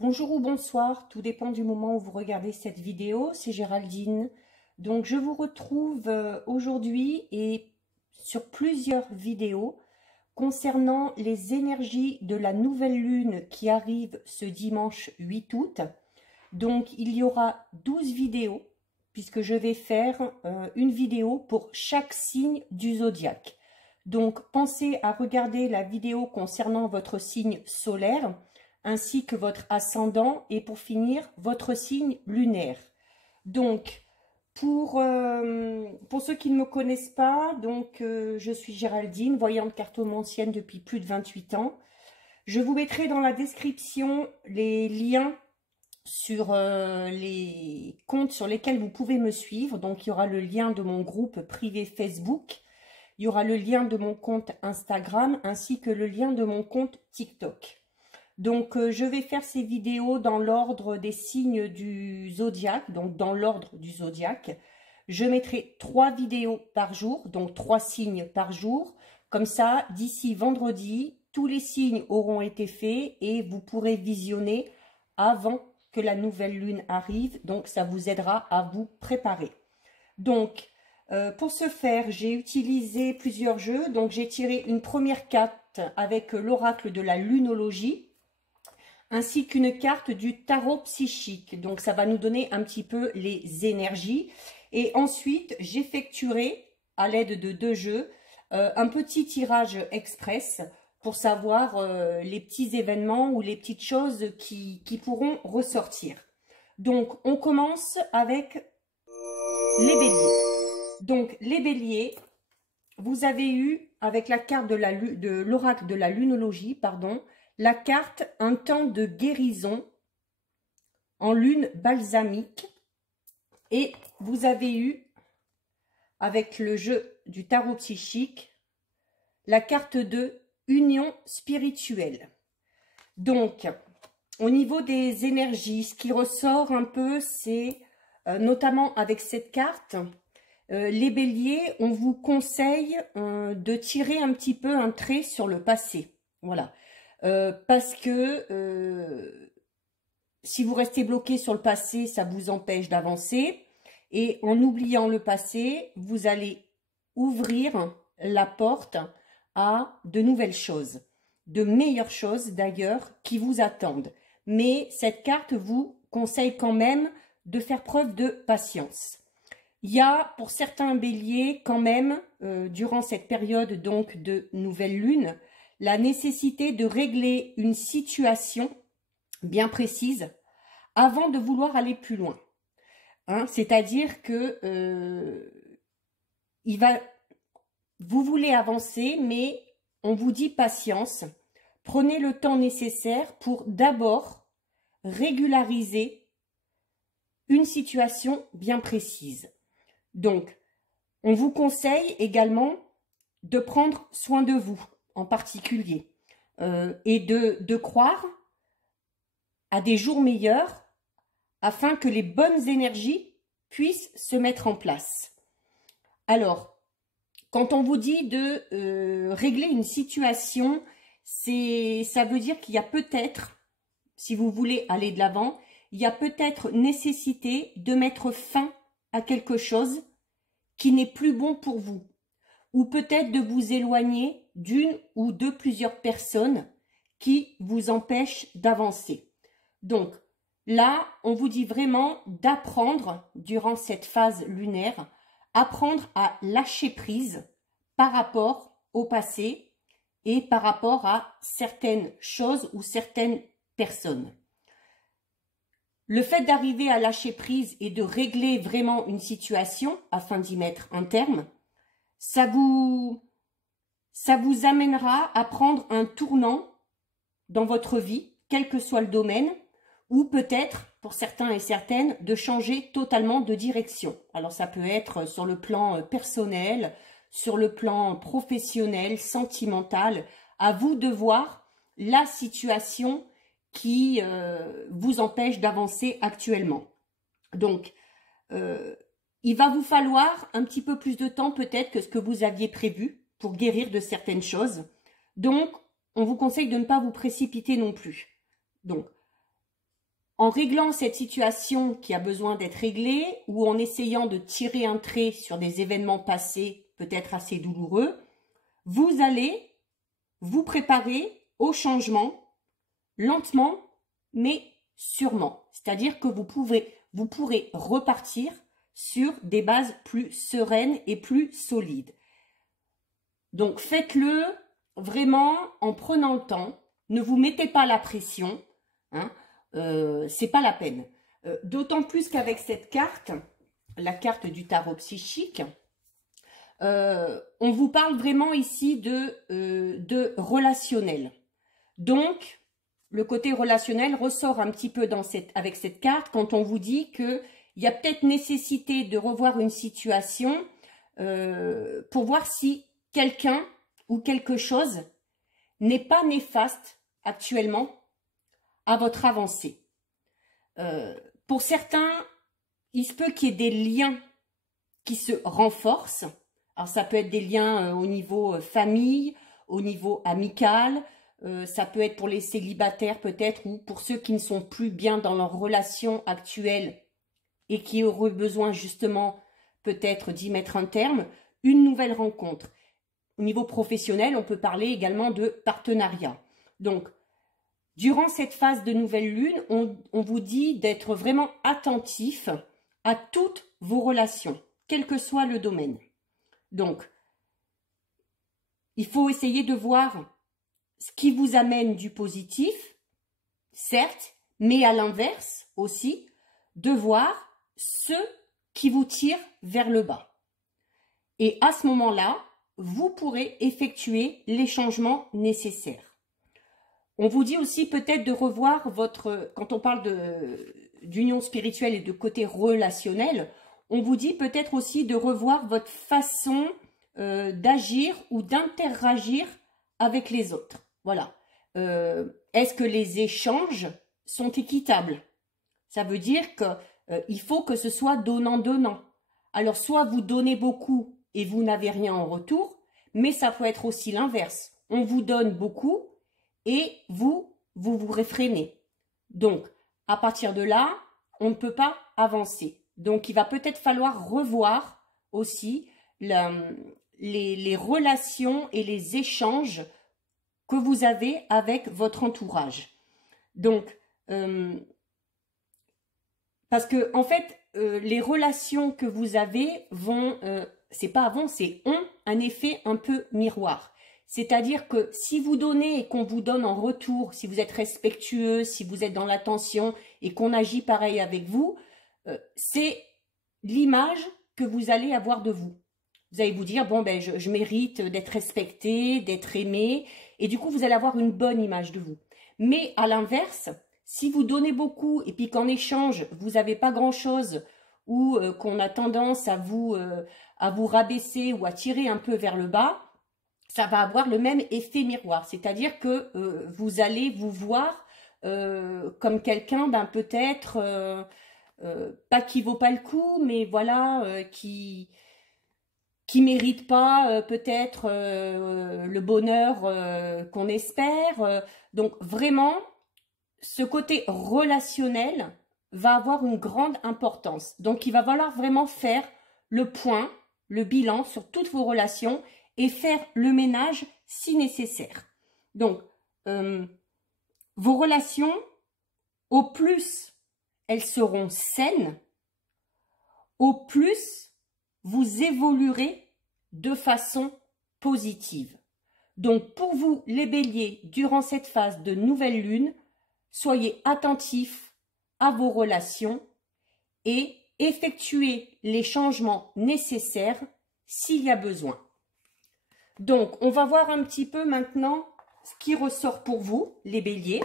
Bonjour ou bonsoir, tout dépend du moment où vous regardez cette vidéo, c'est Géraldine. Donc je vous retrouve aujourd'hui et sur plusieurs vidéos concernant les énergies de la nouvelle lune qui arrive ce dimanche 8 août. Donc il y aura 12 vidéos puisque je vais faire une vidéo pour chaque signe du zodiaque. Donc pensez à regarder la vidéo concernant votre signe solaire ainsi que votre ascendant et pour finir votre signe lunaire. Donc pour ceux qui ne me connaissent pas, je suis Géraldine, voyante cartomancienne depuis plus de 28 ans. Je vous mettrai dans la description les liens sur les comptes sur lesquels vous pouvez me suivre. Donc il y aura le lien de mon groupe privé Facebook, il y aura le lien de mon compte Instagram ainsi que le lien de mon compte TikTok. Donc, je vais faire ces vidéos dans l'ordre des signes du zodiaque, donc dans l'ordre du zodiaque. Je mettrai 3 vidéos par jour, donc 3 signes par jour. Comme ça, d'ici vendredi, tous les signes auront été faits et vous pourrez visionner avant que la nouvelle lune arrive. Donc, ça vous aidera à vous préparer. Donc, pour ce faire, j'ai utilisé plusieurs jeux. Donc, j'ai tiré une première carte avec l'oracle de la lunologie, ainsi qu'une carte du tarot psychique. Donc, ça va nous donner un petit peu les énergies. Et ensuite, j'effectuerai, à l'aide de 2 jeux, un petit tirage express pour savoir les petits événements ou les petites choses qui pourront ressortir. Donc, on commence avec les béliers. Donc, les béliers, vous avez eu, avec la carte de l'oracle de la lunologie, pardon, la carte « Un temps de guérison » en lune balsamique. Et vous avez eu, avec le jeu du tarot psychique, la carte de « Union spirituelle ». Donc, au niveau des énergies, ce qui ressort un peu, c'est, notamment avec cette carte, les béliers, on vous conseille de tirer un petit peu un trait sur le passé. Voilà. Parce que si vous restez bloqué sur le passé, ça vous empêche d'avancer. Et en oubliant le passé, vous allez ouvrir la porte à de nouvelles choses, de meilleures choses d'ailleurs qui vous attendent. Mais cette carte vous conseille quand même de faire preuve de patience. Il y a pour certains béliers quand même, durant cette période donc de nouvelle lune, la nécessité de régler une situation bien précise avant de vouloir aller plus loin. Hein, c'est-à-dire que vous voulez avancer, mais on vous dit patience. Prenez le temps nécessaire pour d'abord régulariser une situation bien précise. Donc, on vous conseille également de prendre soin de vous en particulier, et de croire à des jours meilleurs afin que les bonnes énergies puissent se mettre en place. Alors, quand on vous dit de régler une situation, ça veut dire qu'il y a peut-être, si vous voulez aller de l'avant, il y a peut-être nécessité de mettre fin à quelque chose qui n'est plus bon pour vous, ou peut-être de vous éloigner d'une ou de plusieurs personnes qui vous empêchent d'avancer. Donc là, on vous dit vraiment d'apprendre, durant cette phase lunaire, apprendre à lâcher prise par rapport au passé et par rapport à certaines choses ou certaines personnes. Le fait d'arriver à lâcher prise et de régler vraiment une situation afin d'y mettre un terme, ça vous amènera à prendre un tournant dans votre vie, quel que soit le domaine, ou peut-être, pour certains et certaines, de changer totalement de direction. Alors ça peut être sur le plan personnel, sur le plan professionnel, sentimental. À vous de voir la situation qui vous empêche d'avancer actuellement. Donc, il va vous falloir un petit peu plus de temps peut-être que ce que vous aviez prévu pour guérir de certaines choses. Donc, on vous conseille de ne pas vous précipiter non plus. Donc, En réglant cette situation qui a besoin d'être réglée ou en essayant de tirer un trait sur des événements passés peut-être assez douloureux, vous allez vous préparer au changement lentement mais sûrement. C'est-à-dire que vous pourrez repartir sur des bases plus sereines et plus solides. Donc faites-le vraiment en prenant le temps. Ne vous mettez pas la pression, hein, c'est pas la peine. D'autant plus qu'avec cette carte, la carte du tarot psychique, on vous parle vraiment ici de relationnel. Donc, le côté relationnel ressort un petit peu avec cette carte quand on vous dit qu'il y a peut-être nécessité de revoir une situation pour voir si quelqu'un ou quelque chose n'est pas néfaste actuellement à votre avancée. Pour certains, il se peut qu'il y ait des liens qui se renforcent. Alors ça peut être des liens au niveau famille, au niveau amical, ça peut être pour les célibataires peut-être ou pour ceux qui ne sont plus bien dans leur relation actuelle et qui auraient besoin justement peut-être d'y mettre un terme, une nouvelle rencontre. Au niveau professionnel, on peut parler également de partenariat. Donc, durant cette phase de nouvelle lune, on vous dit d'être vraiment attentif à toutes vos relations, quel que soit le domaine. Donc, il faut essayer de voir ce qui vous amène du positif, certes, mais à l'inverse aussi, de voir ce qui vous tire vers le bas. Et à ce moment-là, vous pourrez effectuer les changements nécessaires. On vous dit aussi peut-être de revoir quand on parle d'union spirituelle et de côté relationnel, on vous dit peut-être aussi de revoir votre façon d'agir ou d'interagir avec les autres. Voilà. Est-ce que les échanges sont équitables? Ça veut dire qu'il faut que ce soit donnant-donnant. Alors, soit vous donnez beaucoup et vous n'avez rien en retour, mais ça peut être aussi l'inverse. On vous donne beaucoup et vous réfrénez. Donc, à partir de là, on ne peut pas avancer. Donc, il va peut-être falloir revoir aussi les relations et les échanges que vous avez avec votre entourage. Donc, parce que en fait, les relations que vous avez ont un effet un peu miroir. C'est-à-dire que si vous donnez et qu'on vous donne en retour, si vous êtes respectueux, si vous êtes dans l'attention et qu'on agit pareil avec vous, c'est l'image que vous allez avoir de vous. Vous allez vous dire, bon, ben, je mérite d'être respecté, d'être aimé, et du coup, vous allez avoir une bonne image de vous. Mais à l'inverse, si vous donnez beaucoup et puis qu'en échange, vous n'avez pas grand-chose ou qu'on a tendance à vous rabaisser ou à tirer un peu vers le bas, ça va avoir le même effet miroir. C'est-à-dire que vous allez vous voir comme quelqu'un, ben, peut-être, pas qui vaut pas le coup, mais voilà, qui mérite pas peut-être le bonheur qu'on espère. Donc vraiment, ce côté relationnel va avoir une grande importance. Donc il va falloir vraiment faire le point, le bilan sur toutes vos relations et faire le ménage si nécessaire. Donc vos relations, au plus elles seront saines, au plus vous évoluerez de façon positive. Donc pour vous les béliers, durant cette phase de nouvelle lune, soyez attentifs à vos relations et effectuez les changements nécessaires s'il y a besoin. Donc on va voir un petit peu maintenant ce qui ressort pour vous, les béliers.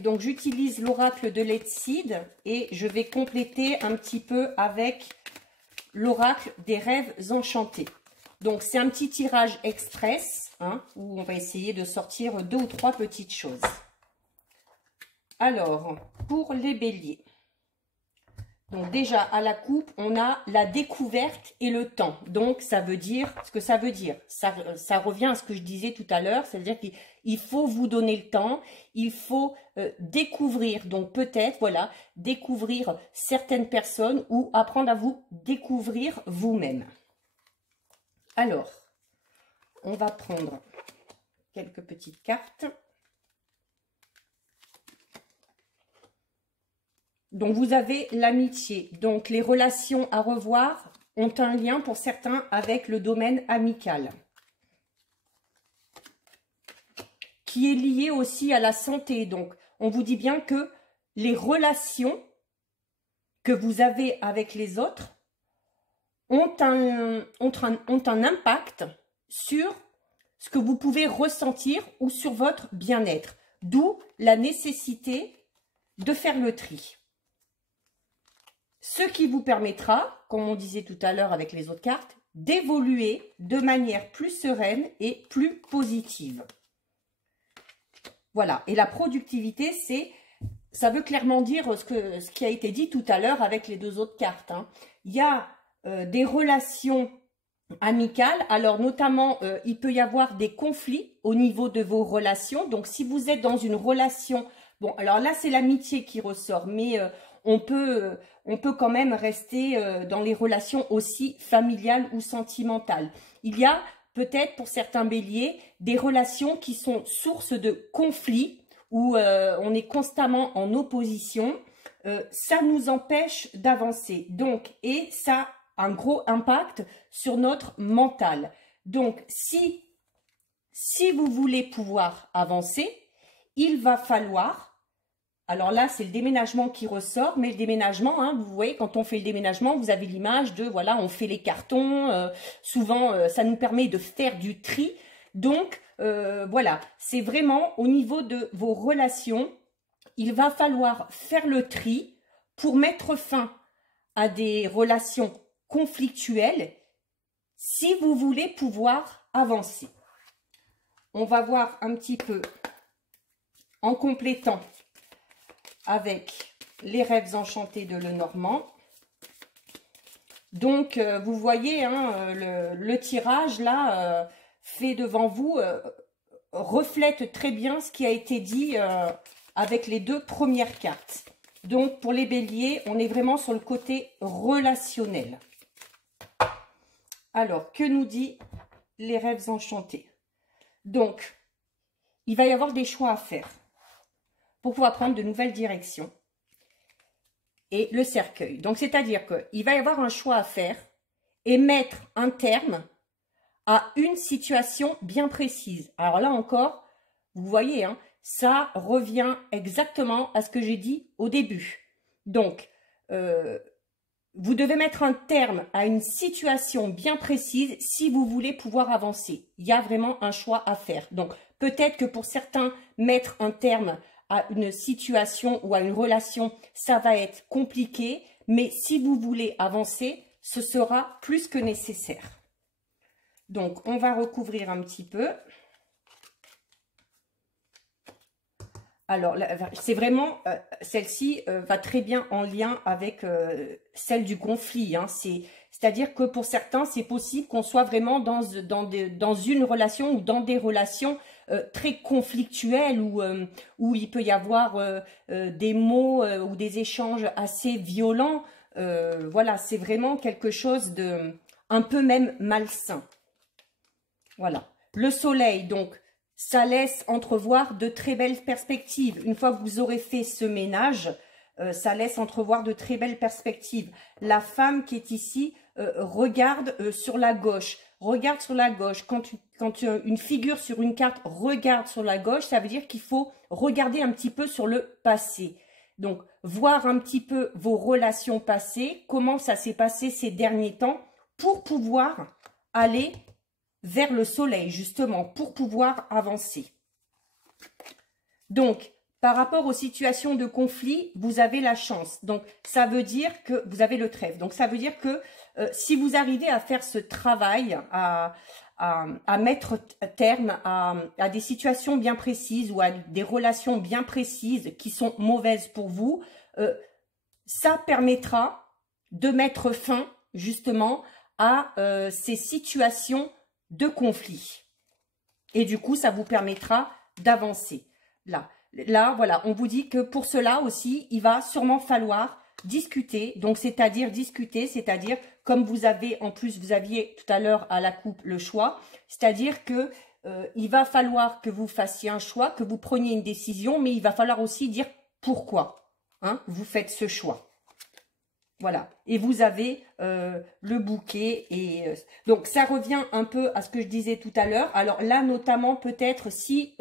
Donc j'utilise l'oracle de Letseed et je vais compléter un petit peu avec l'oracle des rêves enchantés. Donc c'est un petit tirage express hein, où on va essayer de sortir 2 ou 3 petites choses. Alors, pour les béliers, Donc déjà, à la coupe, on a la découverte et le temps. Donc, ça veut dire ce que ça veut dire. Ça revient à ce que je disais tout à l'heure, c'est-à-dire qu'il faut vous donner le temps, il faut découvrir, donc peut-être, voilà, découvrir certaines personnes ou apprendre à vous découvrir vous-même. Alors, on va prendre quelques petites cartes. Donc, vous avez l'amitié. Donc, les relations à revoir ont un lien pour certains avec le domaine amical, qui est lié aussi à la santé. Donc, on vous dit bien que les relations que vous avez avec les autres ont un impact sur ce que vous pouvez ressentir ou sur votre bien-être. D'où la nécessité de faire le tri. Ce qui vous permettra, comme on disait tout à l'heure avec les autres cartes, d'évoluer de manière plus sereine et plus positive. Voilà, et la productivité, ça veut clairement dire ce qui a été dit tout à l'heure avec les deux autres cartes. Hein. Il y a des relations amicales, alors notamment, il peut y avoir des conflits au niveau de vos relations. Donc, si vous êtes dans une relation, bon, alors là, c'est l'amitié qui ressort, mais on peut quand même rester dans les relations aussi familiales ou sentimentales. Il y a peut-être pour certains béliers des relations qui sont source de conflits où on est constamment en opposition. Ça nous empêche d'avancer. Donc, et ça a un gros impact sur notre mental. Donc, si vous voulez pouvoir avancer, il va falloir... Alors là, c'est le déménagement qui ressort, mais le déménagement, hein, vous voyez, quand on fait le déménagement, vous avez l'image de, voilà, on fait les cartons, souvent, ça nous permet de faire du tri. Donc, voilà, c'est vraiment au niveau de vos relations, il va falloir faire le tri pour mettre fin à des relations conflictuelles si vous voulez pouvoir avancer. On va voir un petit peu en complétant avec les rêves enchantés de Lenormand. Donc, vous voyez, hein, le tirage, là, fait devant vous, reflète très bien ce qui a été dit avec les deux premières cartes. Donc, pour les béliers, on est vraiment sur le côté relationnel. Alors, que nous dit les rêves enchantés? Donc, il va y avoir des choix à faire pour pouvoir prendre de nouvelles directions. Et le cercueil. Donc, c'est-à-dire qu'il va y avoir un choix à faire et mettre un terme à une situation bien précise. Alors là encore, vous voyez, hein, ça revient exactement à ce que j'ai dit au début. Donc, vous devez mettre un terme à une situation bien précise si vous voulez pouvoir avancer. Il y a vraiment un choix à faire. Donc, peut-être que pour certains, mettre un terme à une situation ou à une relation, ça va être compliqué, mais si vous voulez avancer, ce sera plus que nécessaire. Donc, on va recouvrir un petit peu. Alors, c'est vraiment, celle-ci va très bien en lien avec celle du conflit. Hein. C'est-à-dire que pour certains, c'est possible qu'on soit vraiment dans une relation ou dans des relations très conflictuelles où il peut y avoir des mots ou des échanges assez violents. Voilà, c'est vraiment quelque chose de un peu même malsain. Voilà. Le soleil, donc, ça laisse entrevoir de très belles perspectives. Une fois que vous aurez fait ce ménage, ça laisse entrevoir de très belles perspectives. La femme qui est ici regarde sur la gauche. Regarde sur la gauche. Quand une figure sur une carte regarde sur la gauche, ça veut dire qu'il faut regarder un petit peu sur le passé. Donc, voir un petit peu vos relations passées, comment ça s'est passé ces derniers temps, pour pouvoir aller vers le soleil, justement, pour pouvoir avancer. Donc, par rapport aux situations de conflit, vous avez la chance. Donc, ça veut dire que vous avez le trèfle. Donc, ça veut dire que si vous arrivez à faire ce travail, à mettre terme à des situations bien précises ou à des relations bien précises qui sont mauvaises pour vous, ça permettra de mettre fin justement à ces situations de conflit. Et du coup, ça vous permettra d'avancer. Là, voilà, on vous dit que pour cela aussi, il va sûrement falloir discuter. Donc, c'est-à-dire discuter, c'est-à-dire comme vous avez, en plus, vous aviez tout à l'heure à la coupe le choix, c'est-à-dire que il va falloir que vous fassiez un choix, que vous preniez une décision, mais il va falloir aussi dire pourquoi vous faites ce choix. Voilà, et vous avez le bouquet. Et donc, ça revient un peu à ce que je disais tout à l'heure. Alors là, notamment, peut-être si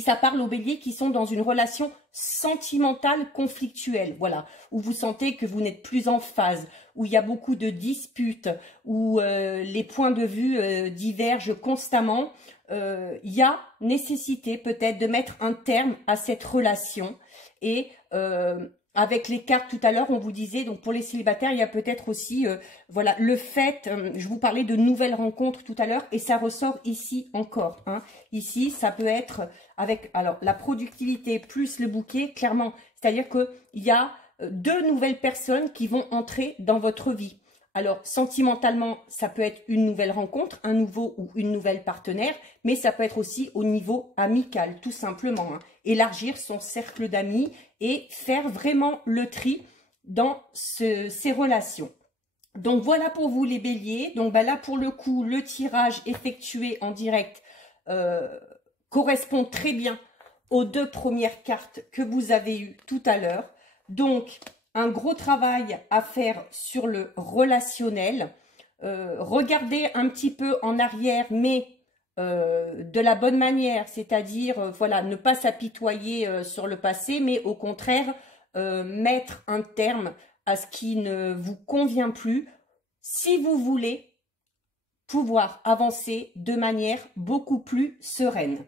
ça parle aux béliers qui sont dans une relation sentimentale conflictuelle, voilà, où vous sentez que vous n'êtes plus en phase, où il y a beaucoup de disputes, où les points de vue divergent constamment, il y a nécessité peut-être de mettre un terme à cette relation. Et avec les cartes tout à l'heure, on vous disait, donc pour les célibataires, il y a peut-être aussi, voilà, le fait, je vous parlais de nouvelles rencontres tout à l'heure, et ça ressort ici encore. Ici, ça peut être avec, alors, la productivité plus le bouquet, clairement. C'est-à-dire qu'il y a 2 nouvelles personnes qui vont entrer dans votre vie. Alors, sentimentalement, ça peut être une nouvelle rencontre, un nouveau ou une nouvelle partenaire, mais ça peut être aussi au niveau amical, tout simplement. Élargir son cercle d'amis et faire vraiment le tri dans ces relations. Donc, voilà pour vous les béliers. Donc, là, pour le coup, le tirage effectué en direct correspond très bien aux 2 premières cartes que vous avez eues tout à l'heure. Donc, un gros travail à faire sur le relationnel. Regardez un petit peu en arrière, mais de la bonne manière, c'est-à-dire, voilà, ne pas s'apitoyer sur le passé, mais au contraire, mettre un terme à ce qui ne vous convient plus, si vous voulez pouvoir avancer de manière beaucoup plus sereine.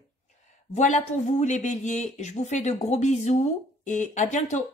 Voilà pour vous les béliers, je vous fais de gros bisous et à bientôt.